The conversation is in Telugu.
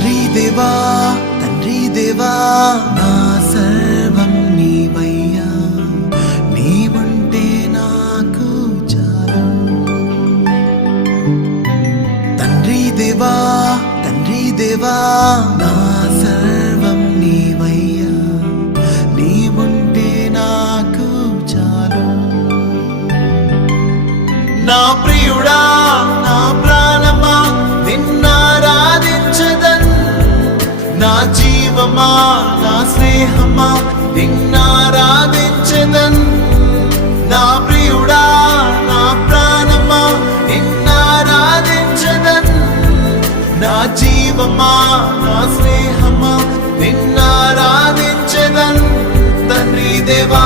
తండ్రి దేవా నా సర్వం నీవయ్యా, నీవుంటే నాకు చాలు. తండ్రి దేవా నా సర్వం నీవయ్యా, నీవుంటే నాకు చాలు. నా ప్రియుడా నా ప్రాణమా నిన్నారాధించదన్, నా జీవమా నా స్నేహమా నిన్నారాధించదన్. నా ప్రియుడా నా ప్రాణమా నిన్నారాధించదన్, నా జీవమా నా స్నేహమా నిన్నారాధించదన్. తండ్రి దేవా